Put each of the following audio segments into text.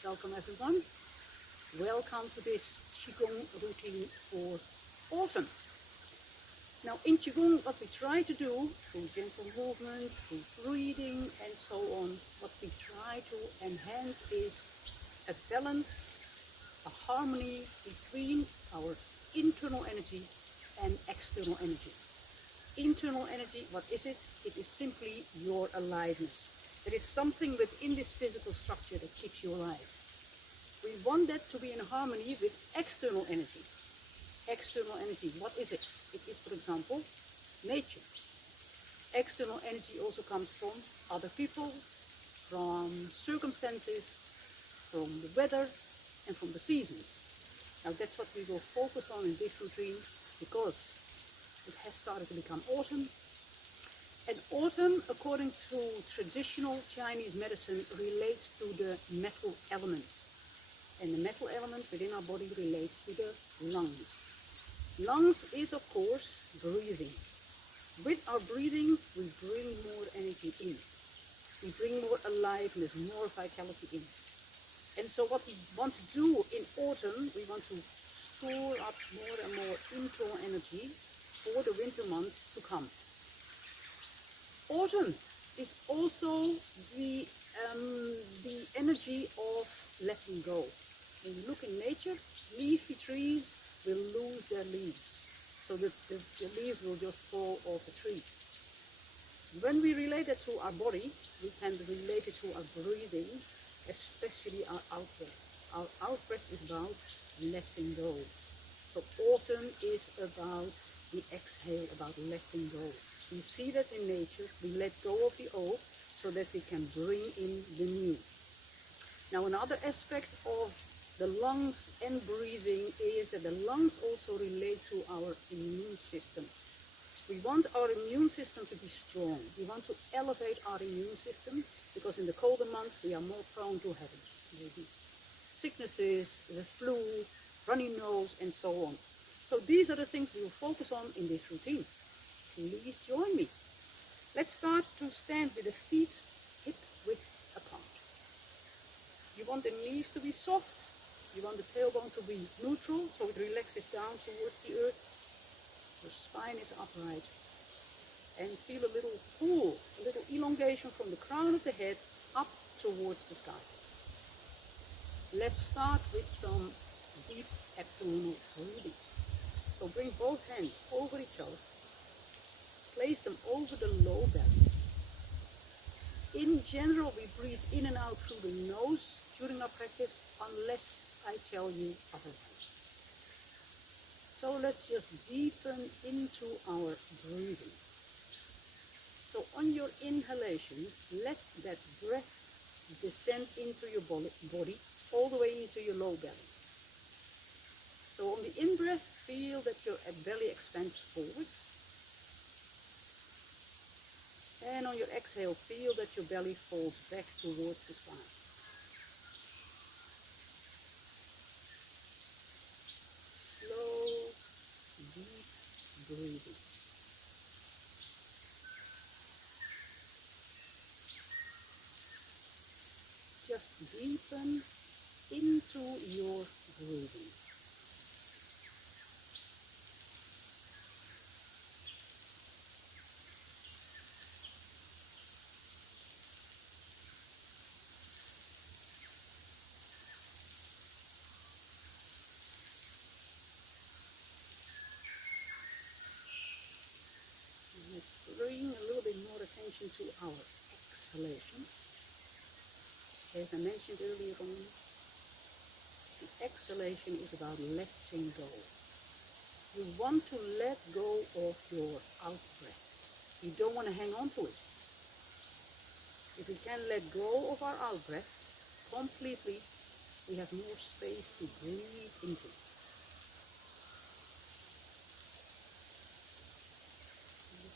Welcome everyone. Welcome to this Qi Gong routine for autumn. Now in Qi Gong, what we try to do through gentle movement, through breathing and so on, what we try to enhance is a balance, a harmony between our internal energy and external energy. Internal energy, what is it? It is simply your aliveness. There is something within this physical structure that keeps you alive. We want that to be in harmony with external energy. External energy, what is it? It is, for example, nature. External energy also comes from other people, from circumstances, from the weather, and from the seasons. Now that's what we will focus on in this routine, because it has started to become autumn. And autumn, according to traditional Chinese medicine, relates to the metal element. And the metal element within our body relates to the lungs. Lungs is, of course, breathing. With our breathing, we bring more energy in. We bring more aliveness, more vitality in. And so what we want to do in autumn, we want to store up more and more internal energy for the winter months to come. Autumn is also the energy of letting go. When you look in nature, leafy trees will lose their leaves, so that the leaves will just fall off the tree. When we relate it to our body, we can relate it to our breathing, especially our out-breath. Our out-breath is about letting go. So autumn is about the exhale, about letting go. We see that in nature. We let go of the old so that we can bring in the new. Now another aspect of the lungs and breathing is that the lungs also relate to our immune system. We want our immune system to be strong. We want to elevate our immune system because in the colder months we are more prone to having maybe sicknesses, the flu, runny nose and so on. So these are the things we will focus on in this routine. Please join me. Let's start to stand with the feet hip width apart. You want the knees to be soft. You want the tailbone to be neutral, so it relaxes down towards the earth. Your spine is upright. And feel a little pull, a little elongation from the crown of the head up towards the sky. Let's start with some deep abdominal breathing. So bring both hands over each other. Place them over the low belly. In general, we breathe in and out through the nose during our practice, unless I tell you otherwise. So let's just deepen into our breathing. So on your inhalation, let that breath descend into your body, all the way into your low belly. So on the in-breath, feel that your belly expands forwards. And on your exhale, feel that your belly falls back towards the spine. Slow, deep breathing. Just deepen into your breathing. Let's bring a little bit more attention to our exhalation. As I mentioned earlier on, the exhalation is about letting go. You want to let go of your out-breath. You don't want to hang on to it. If we can let go of our out-breath completely, we have more space to breathe into.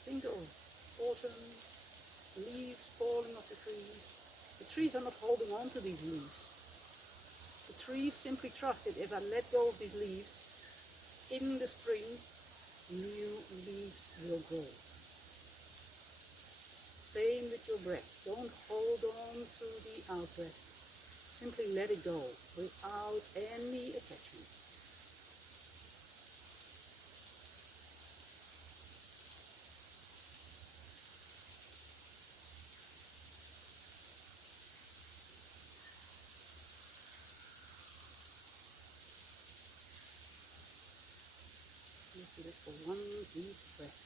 Think of autumn, leaves falling off the trees. The trees are not holding on to these leaves. The trees simply trust that if I let go of these leaves, in the spring, new leaves will grow. Same with your breath. Don't hold on to the out breath. Simply let it go without any attachment. Let's do this for one deep breath.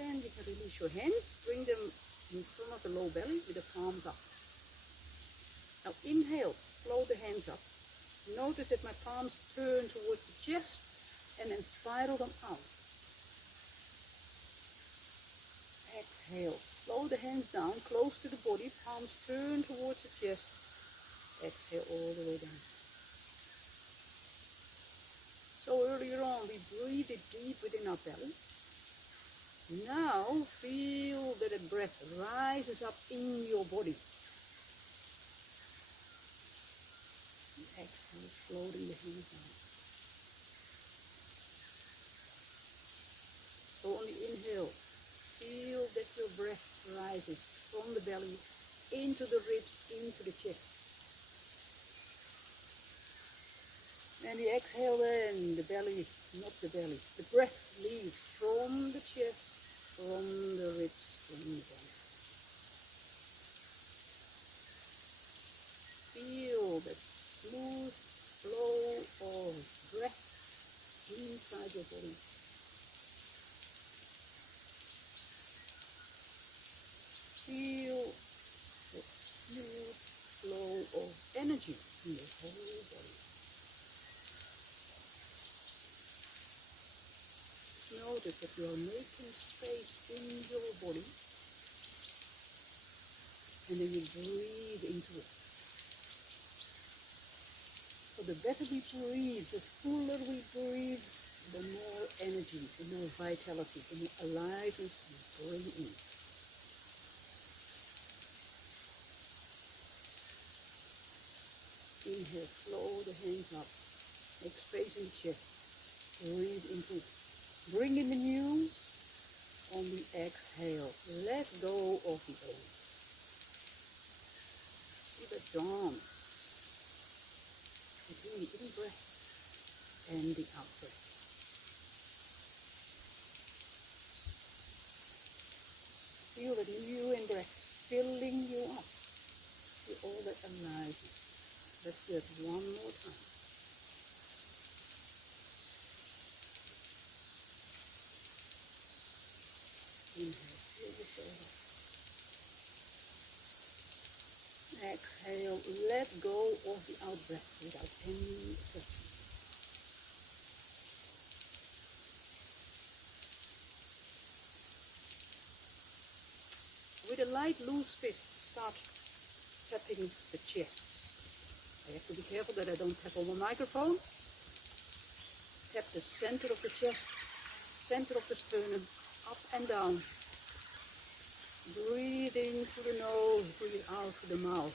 Then you can release your hands, bring them in front of the low belly with the palms up. Now inhale, flow the hands up. Notice that my palms turn towards the chest and then spiral them out. Exhale, flow the hands down, close to the body, palms turn towards the chest. Exhale all the way down. So earlier on we breathed deep within our belly. Now feel that the breath rises up in your body. Exhale, floating the hands down. So on the inhale, feel that your breath rises from the belly into the ribs, into the chest. And the exhale then, the belly, not the belly. The breath leaves from the chest, from the ribs, from the belly. Feel that smooth flow of breath inside your body. Feel that smooth flow of energy in your whole body. Notice that you are making space in your body, and then you breathe into it. So the better we breathe, the fuller we breathe, the more energy, the more vitality, the more aliveness we bring in. Inhale, flow the hands up, make space in the chest, breathe into it. Bring in the new. On the exhale, let go of the old. See the dance between the in-breath and the out-breath. Feel the new in-breath filling you up with all that aliveness. Let's do it one more time. Inhale, feel the shoulder. Exhale, let go of the out-breath without any attachment. With a light, loose fist, start tapping the chest. I have to be careful that I don't tap on the microphone. Tap the center of the chest, center of the sternum, up and down. Breathe in through the nose, breathe out through the mouth.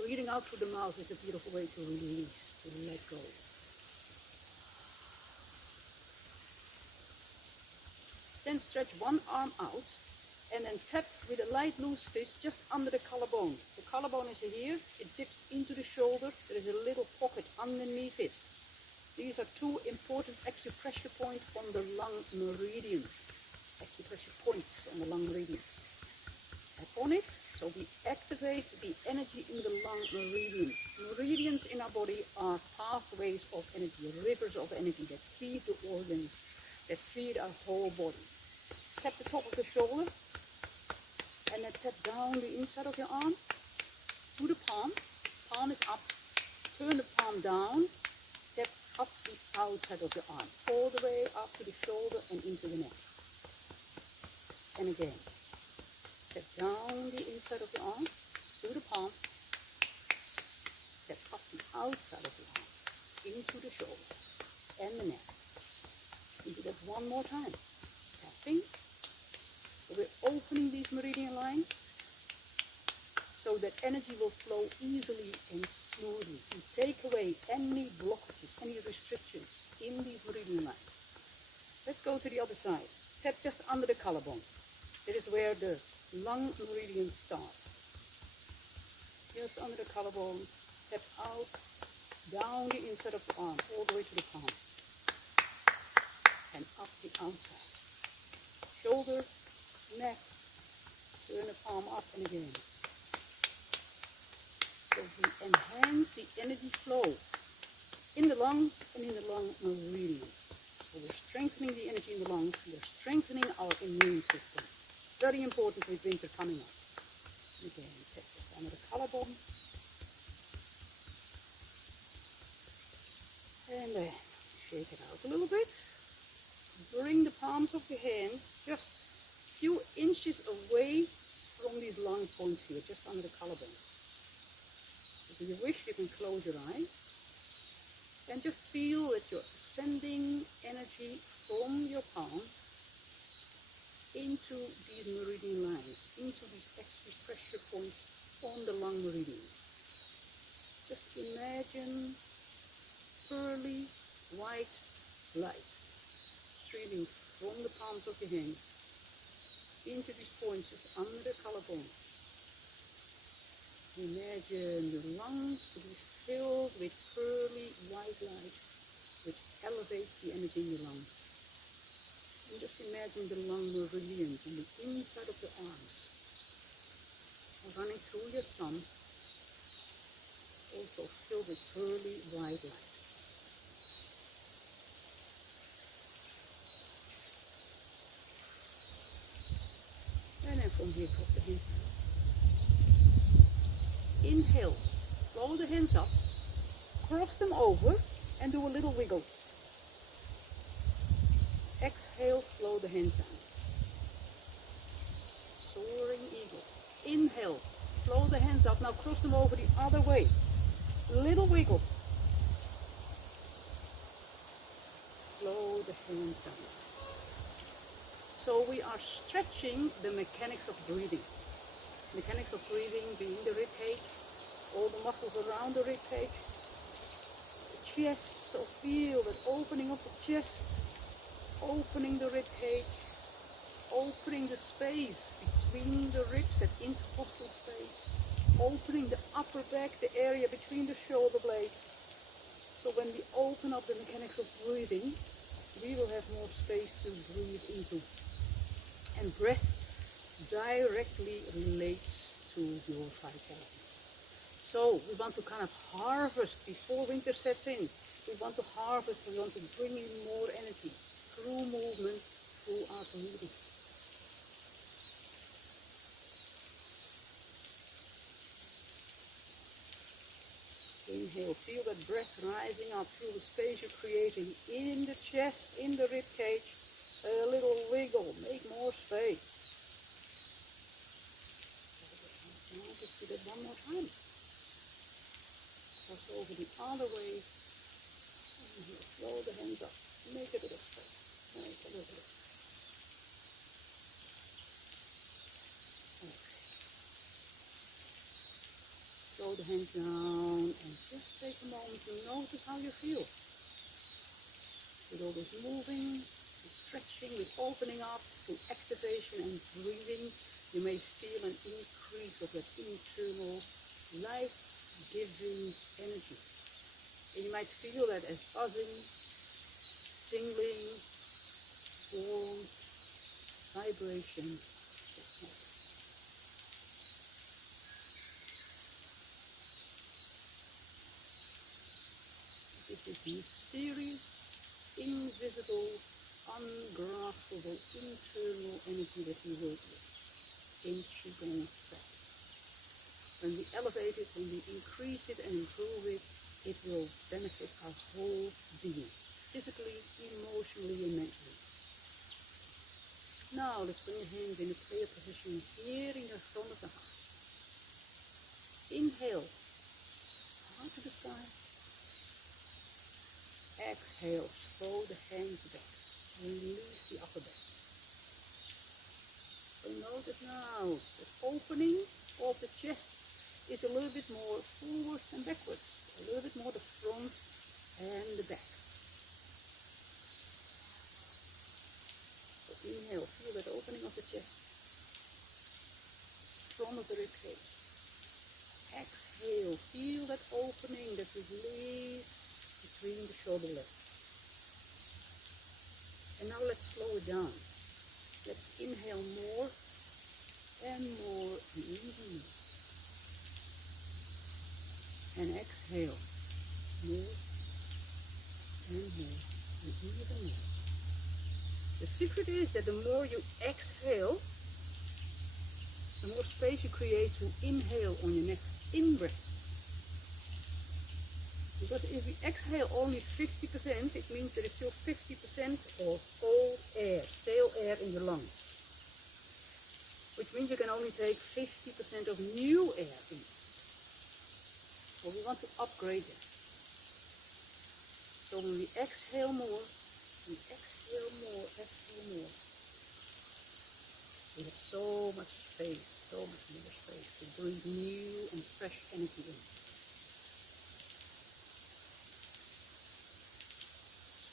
Breathing out through the mouth is a beautiful way to release, to let go. Then stretch one arm out and then tap with a light loose fist just under the collarbone. The collarbone is here, it dips into the shoulder, there is a little pocket underneath it. These are two important acupressure points on the lung meridian. Acupressure points on the lung meridian. Tap on it, so we activate the energy in the lung meridian. Meridians in our body are pathways of energy, rivers of energy that feed the organs, that feed our whole body. Tap the top of the shoulder, and then tap down the inside of your arm to the palm. Palm is up, turn the palm down, tap up the outside of your arm, all the way up to the shoulder and into the neck. And again, tap down the inside of your arm, to the palm, tap up the outside of your arm, into the shoulder and the neck. We do that one more time. Tapping. So we're opening these meridian lines so that energy will flow easily and smoothly. We take away any blockages, any restrictions in these meridian lines. Let's go to the other side. Tap just under the collarbone. That is where the lung meridian starts. Just under the collarbone. Tap out, down the inside of the arm, all the way to the palm. And up the outside. Shoulder, neck, turn the palm up and again. So we enhance the energy flow in the lungs and in the lung meridians. So we're strengthening the energy in the lungs, we're strengthening our immune system. Very important with winter coming up. Again, tap this under the collarbone. And then shake it out a little bit. Bring the palms of the hands just a few inches away from these lung points here, just under the collarbone. If you wish, you can close your eyes. And just feel that you're sending energy from your palm into these meridian lines, into these extra pressure points on the lung meridian. Just imagine pearly white light streaming from the palms of your hands into these points just under the collarbone. Imagine your lungs to be filled with pearly white light, which elevates the energy in your lungs. And just imagine the lung meridians on the inside of your arms, running through your thumb, also filled with pearly white light. And then from here, drop the hands down. Inhale, flow the hands up, cross them over, and do a little wiggle. Exhale, flow the hands down. Soaring eagle. Inhale, flow the hands up. Now cross them over the other way. Little wiggle. Flow the hands down. So we are stretching the mechanics of breathing. Mechanics of breathing being the rib cage, all the muscles around the rib cage, the chest, so feel that opening of the chest, opening the rib cage, opening the space between the ribs, that intercostal space, opening the upper back, the area between the shoulder blades. So when we open up the mechanics of breathing, we will have more space to breathe into. And breath directly relates to your vitality. So we want to kind of harvest before winter sets in. We want to harvest, we want to bring in more energy through movement, through our breathing. Inhale, feel that breath rising up through the space you're creating in the chest, in the rib cage. A little wiggle, make more space. Just do that one more time. Cross over the other way. Inhale, flow the hands up. Make a bit of space. Make a little bit of space. Okay. Throw the hands down and just take a moment to notice how you feel. With all this moving, stretching, with opening up, through activation and breathing, you may feel an increase of that internal life-giving energy. And you might feel that as buzzing, tingling, warmth, vibration. Just notice. This is mysterious, invisible, ungraspable internal energy that we work with in Qi Gong practice. When we elevate it, when we increase it and improve it, it will benefit our whole being, physically, emotionally, and mentally. Now let's bring your hands in a prayer position here in the front of the heart. Inhale, heart to the sky. Exhale, throw the hands back. Release the upper back. So notice now that opening of the chest is a little bit more forwards and backwards. A little bit more the front and the back. Inhale, feel that opening of the chest, front of the rib cage. Exhale, feel that opening, that release between the shoulder blades. And now let's slow it down. Let's inhale more and more evenness. And exhale more and more and even more. The secret is that the more you exhale, the more space you create to inhale on your next in-breath. Because if we exhale only 50%, it means there is still 50% of old air, stale air in your lungs. Which means you can only take 50% of new air in. So we want to upgrade it. So when we exhale more, we exhale more, we have so much space, so much more space to breathe new and fresh energy in.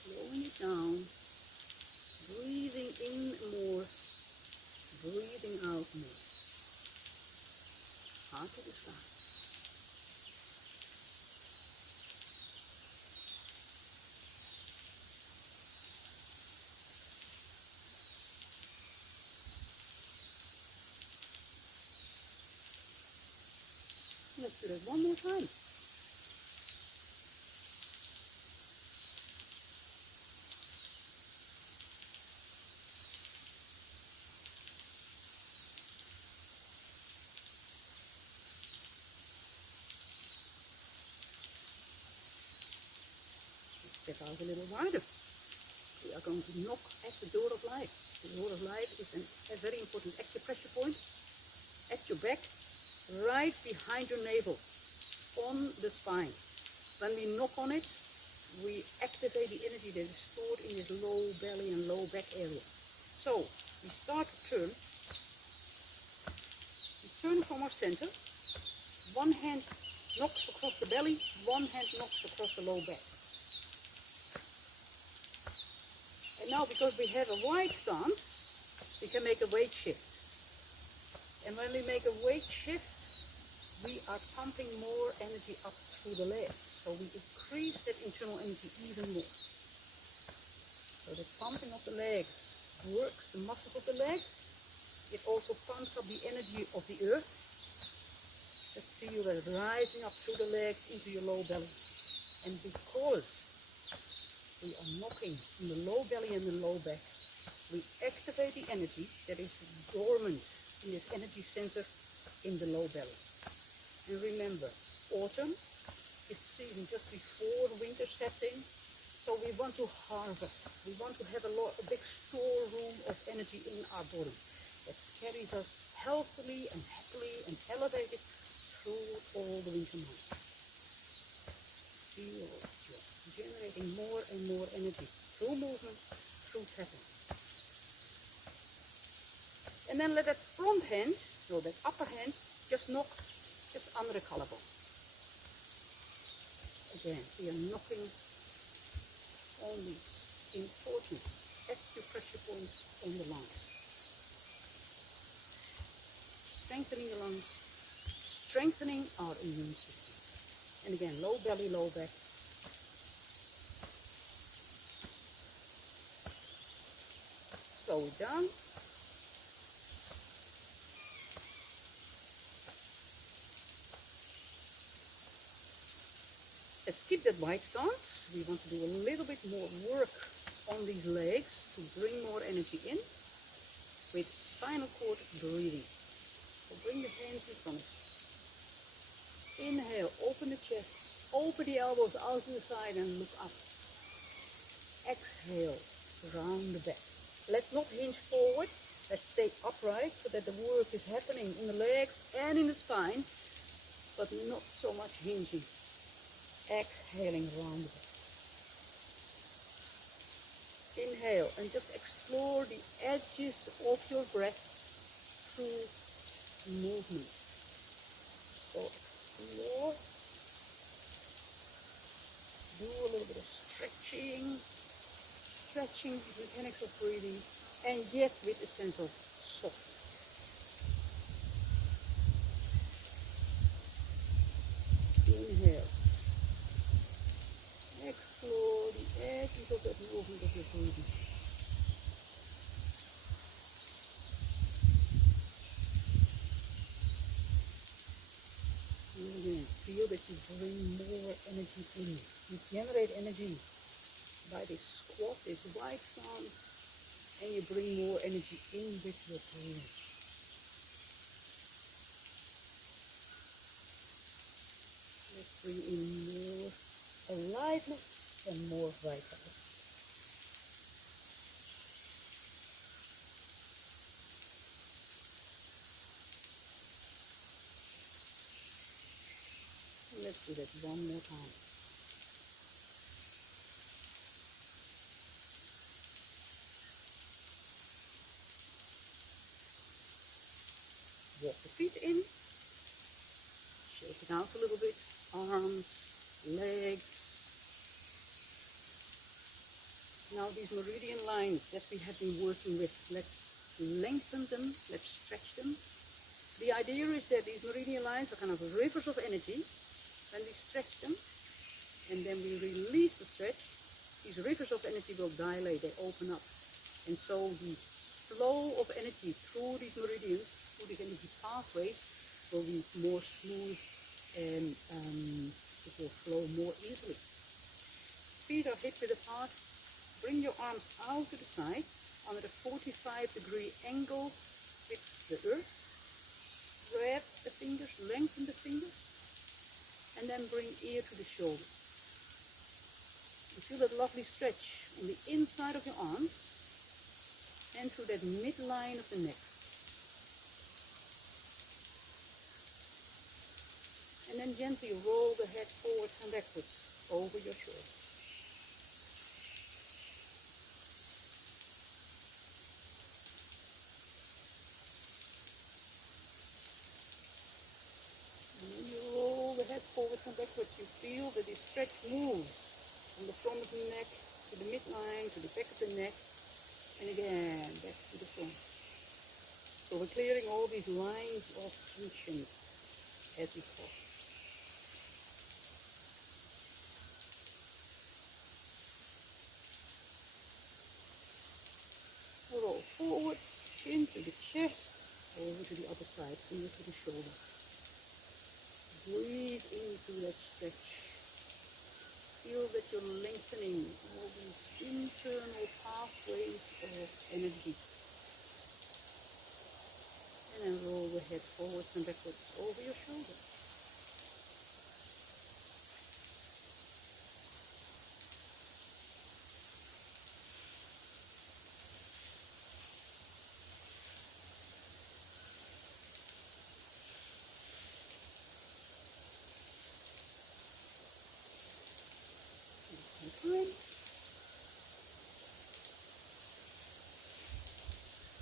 Slowing it down, breathing in more, breathing out more. Heart to the sky. Let's do that one more time. Step out a little wider. We are going to knock at the door of life. The door of life is a very important acupressure point at your back, right behind your navel, on the spine. When we knock on it, we activate the energy that is stored in this low belly and low back area. So, we start to turn. We turn from our center. One hand knocks across the belly, one hand knocks across the low back. And now, because we have a wide stance, we can make a weight shift. And when we make a weight shift, we are pumping more energy up through the legs. So we increase that internal energy even more. So the pumping of the legs works the muscles of the legs. It also pumps up the energy of the earth. Just feel that rising up through the legs into your low belly. And because we are knocking in the low belly and the low back, we activate the energy that is dormant in this energy center in the low belly. And remember, autumn is the season just before winter setting, so we want to harvest. We want to have a big storeroom of energy in our body that carries us healthily and happily and elevated through all the winter months. Feel you're generating more and more energy through movement, through tapping. And then let that front hand, or that upper hand, just knock just under the collarbone. Again, we are knocking on these important acupressure points on the lungs. Strengthening the lungs, strengthening our immune system. And again, low belly, low back. Slow it down. Let's keep that wide stance. We want to do a little bit more work on these legs to bring more energy in with spinal cord breathing. So bring the hands in front of you. Inhale, open the chest, open the elbows out to the side and look up. Exhale, round the back. Let's not hinge forward. Let's stay upright so that the work is happening in the legs and in the spine, but not so much hinging. Exhaling around the back. Inhale and just explore the edges of your breath through movement. So explore. Do a little bit of stretching. Stretching, mechanics of breathing. and yet with a sense of softness. Inhale. Explore the edges of that movement of your breathing. And again, feel that you bring more energy in. You generate energy by this squat, this wide stance, and you bring more energy in with your breathing. Let's bring in more aliveness and more vitality. Let's do that one more time. Walk the feet in, shake it out a little bit, arms, legs. Now these meridian lines that we have been working with, let's lengthen them, let's stretch them. The idea is that these meridian lines are kind of rivers of energy. When we stretch them and then we release the stretch, these rivers of energy will dilate, they open up. And so the flow of energy through these meridians, through these energy pathways, will be more smooth and it will flow more easily. Feet are hip width apart. Bring your arms out to the side under a 45-degree angle with the earth. Spread the fingers, lengthen the fingers, and then bring ear to the shoulder. You feel that lovely stretch on the inside of your arms and through that midline of the neck. And then gently roll the head forwards and backwards over your shoulder. And when you roll the head forwards and backwards, you feel that the stretch moves from the front of the neck to the midline, to the back of the neck, and again, back to the front. So we're clearing all these lines of tension as we talk. Roll forward, chin to the chest, over to the other side, ear to the shoulder. Breathe into that stretch. Feel that you're lengthening all these internal pathways of energy. And then roll the head forwards and backwards over your shoulder. Time.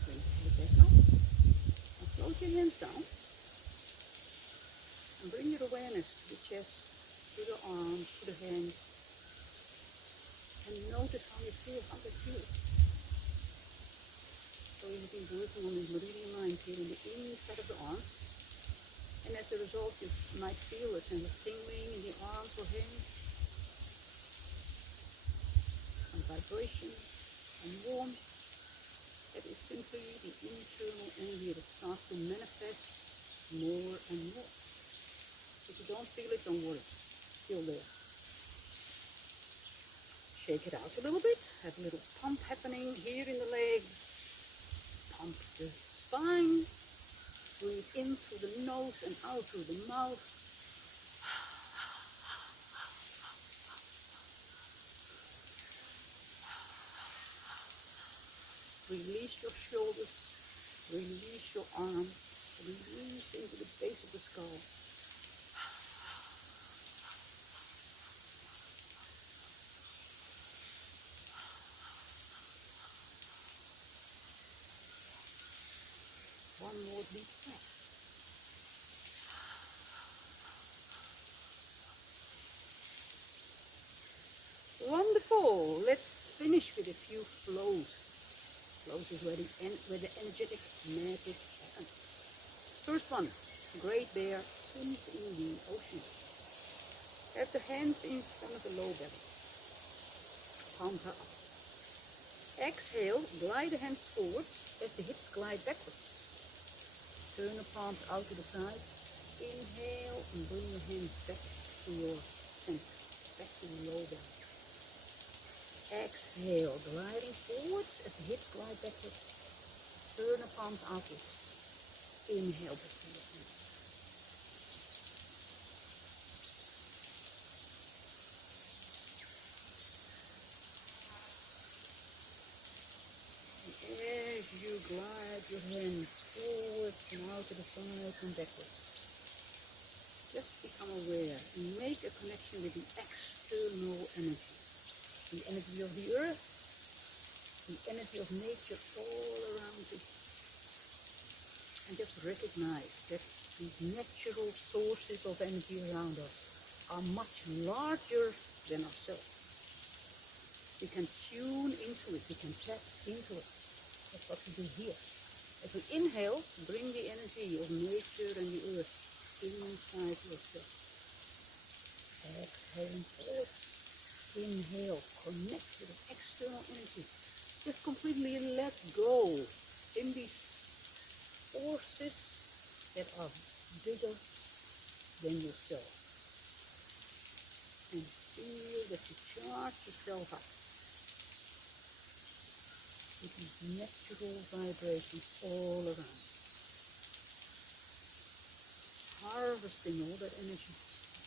Bring the head back up. Now float your hands down. And bring your awareness to the chest, to the arms, to the hands. And notice how you feel, how that feels. So you've been working on these meridian lines here in the inside of the arms. And as a result, you might feel a sense of tingling in the arms or hands. Some vibration and warmth. That is simply the internal energy that starts to manifest more and more. If you don't feel it, don't worry. It's still there. Shake it out a little bit. Have a little pump happening here in the legs. Pump the spine. Breathe in through the nose and out through the mouth. Release your shoulders, release your arms, release into the base of the skull. One more deep breath. Wonderful. Let's finish with a few flows. closest where the energetic magic happens. First one, Great Bear swims in the ocean. Have the hands in front of the low belly. Palms are up. Exhale, glide the hands forwards as the hips glide backwards. Turn the palms out to the side. Inhale and bring your hands back to your center, back to the low belly. Exhale, gliding forwards as the hips glide backwards. Turn the palms outwards. Inhale back to your center. As you glide your hands forwards and out to the side and backwards, just become aware and make a connection with the external energy. The energy of the earth, the energy of nature all around you. And just recognize that these natural sources of energy around us are much larger than ourselves. We can tune into it, we can tap into it. That's what we do here. As we inhale, bring the energy of nature and the earth inside yourself. Exhaling forward. Inhale, connect with the external energy. Just completely let go in these forces that are bigger than yourself. And feel that you charge yourself up with these natural vibrations all around. Harvesting all that energy.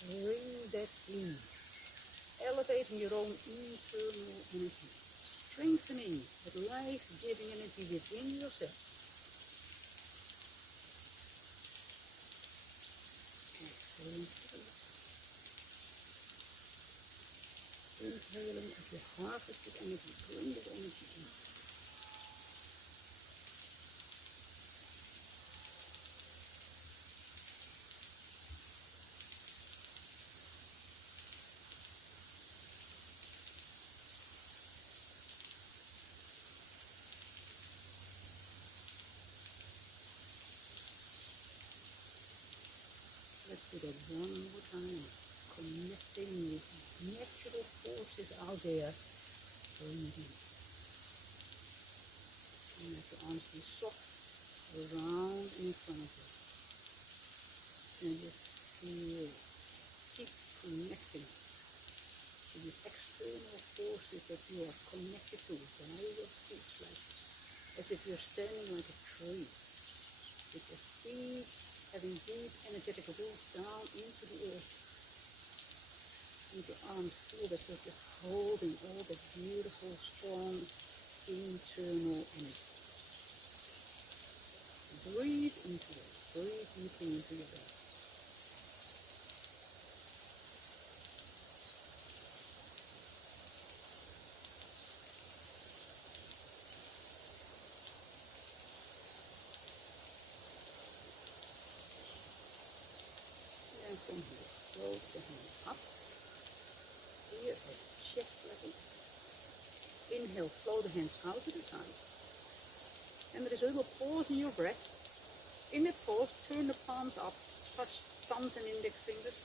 Bring that in. Elevating your own internal energy. Strengthening that life-giving energy within yourself. Exhaling forward. Inhaling as you harvested energy. Bring that energy in. Let's do that one more time. Connecting with natural forces out there. Bring it in. And let your arms be soft around and in front of you. And just feel. Keep connecting to these external forces that you are connected to by your feet like this. As if you're standing like a tree. With your feet having deep energetic roots down into the earth. And your arms feel that you're just holding all that beautiful, strong, internal energy. Breathe into it. Breathe deeply into your belly. And from here, float the hands up. Here at chest level. Inhale, flow the hands out to the side. And there is a little pause in your breath. In that pause, turn the palms up, touch thumbs and index fingers.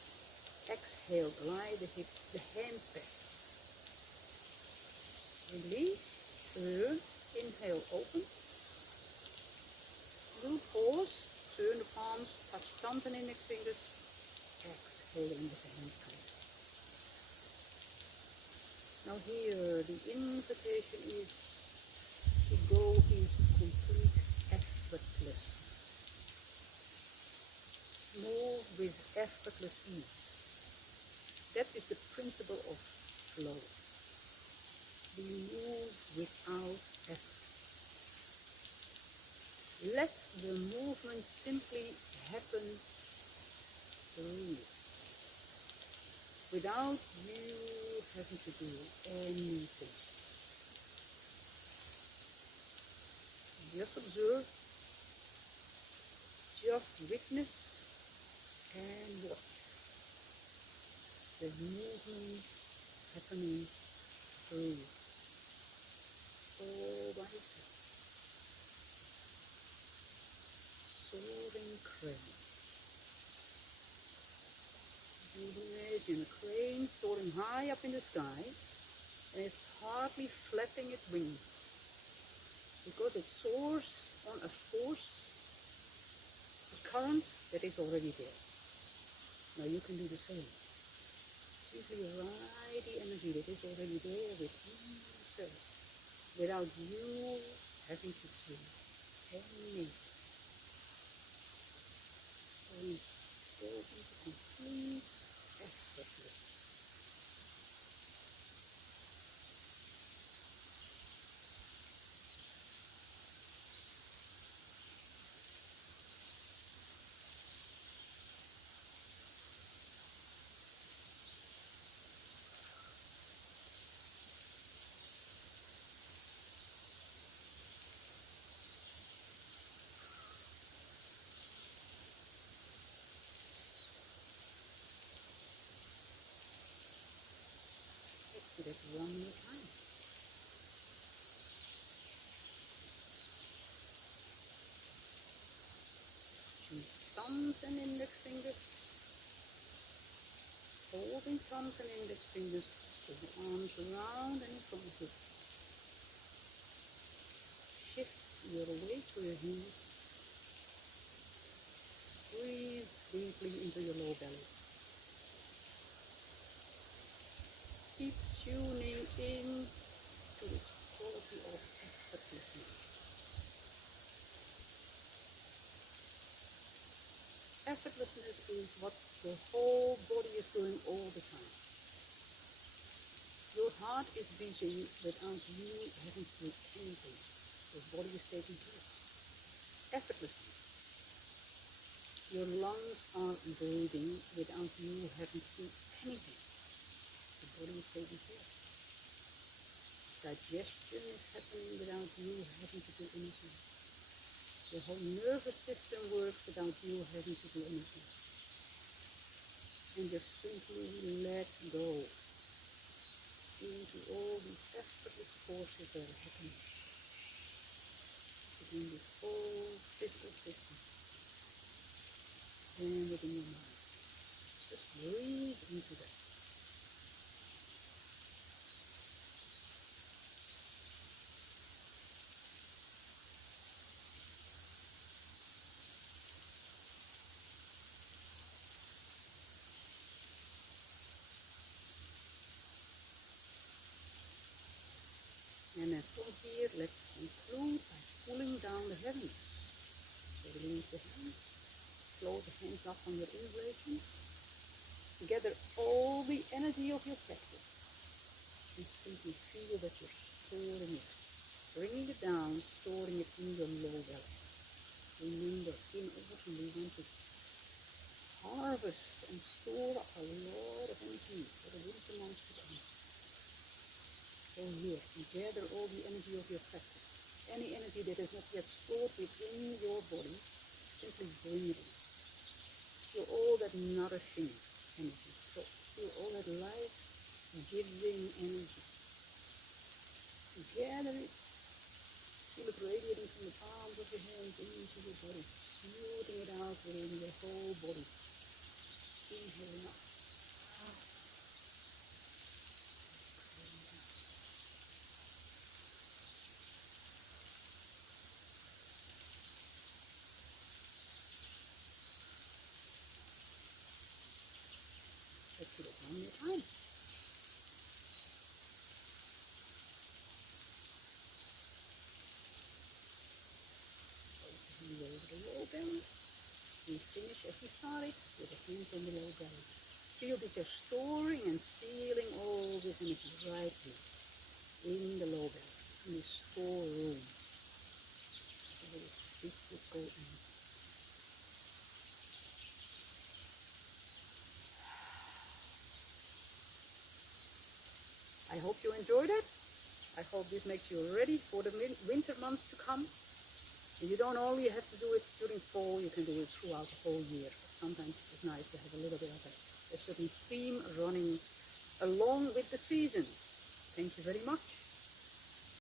Exhale, glide the hips, the hands back. Release, turn, inhale, open. Little pause, turn the palms, touch thumbs and index fingers. Exhaling with the hands tight. Now here, the invitation is to go into complete effortlessness. Move with effortless ease. That is the principle of flow. We move without effort. Let the movement simply happen through you. Without you having to do anything. Just observe, just witness and watch the movement happening through you, all by itself. soaring crane. You can imagine a crane soaring high up in the sky, and it's hardly flapping its wings because it soars on a force, a current that is already there. Now you can do the same. Simply ride the energy that is already there within yourself without you having to do anything. So you go into complete effortlessness. Let's do that one more time. Use thumbs and index fingers. Holding thumbs and index fingers, pull the arms around and in front of you. Shift your weight to your heels. Breathe deeply into your low belly. Keep tuning in to this quality of effortlessness. Effortlessness is what your whole body is doing all the time. Your heart is beating without you having to do anything. Your body is taking care. Effortlessly. Your lungs are breathing without you having to do anything. The body is taking care. Digestion is happening without you having to do anything. Your whole nervous system works without you having to do anything. And just simply let go into all the effortless forces that are happening within the whole physical system and within your mind. Just breathe into that. And then from here, let's conclude by pulling down the heavens. So release the hands, float the hands up on your inhalation. Gather all the energy of your practice and simply feel that you're storing it. Bringing it down, storing it in your low belly. Remember, in autumn we want to harvest and store up a lot of energy for the winter months to come. So here, gather all the energy of your practice. Any energy that is not yet stored within your body, simply breathe in. Feel all that nourishing energy. Feel all that life-giving energy. Gather it. Feel it radiating from the palms of your hands into your body. Smoothing it out within your whole body. Inhaling up. Let's do it one more time. Open the over the low belly. We finish as we started with the hands on the low belly. Feel that you're storing and sealing all this energy right here in the low belly, in this storeroom. So this physical energy. I hope you enjoyed it. I hope this makes you ready for the winter months to come. And you don't only have to do it during fall, you can do it throughout the whole year. Sometimes it's nice to have a little bit of a certain theme running along with the season. Thank you very much.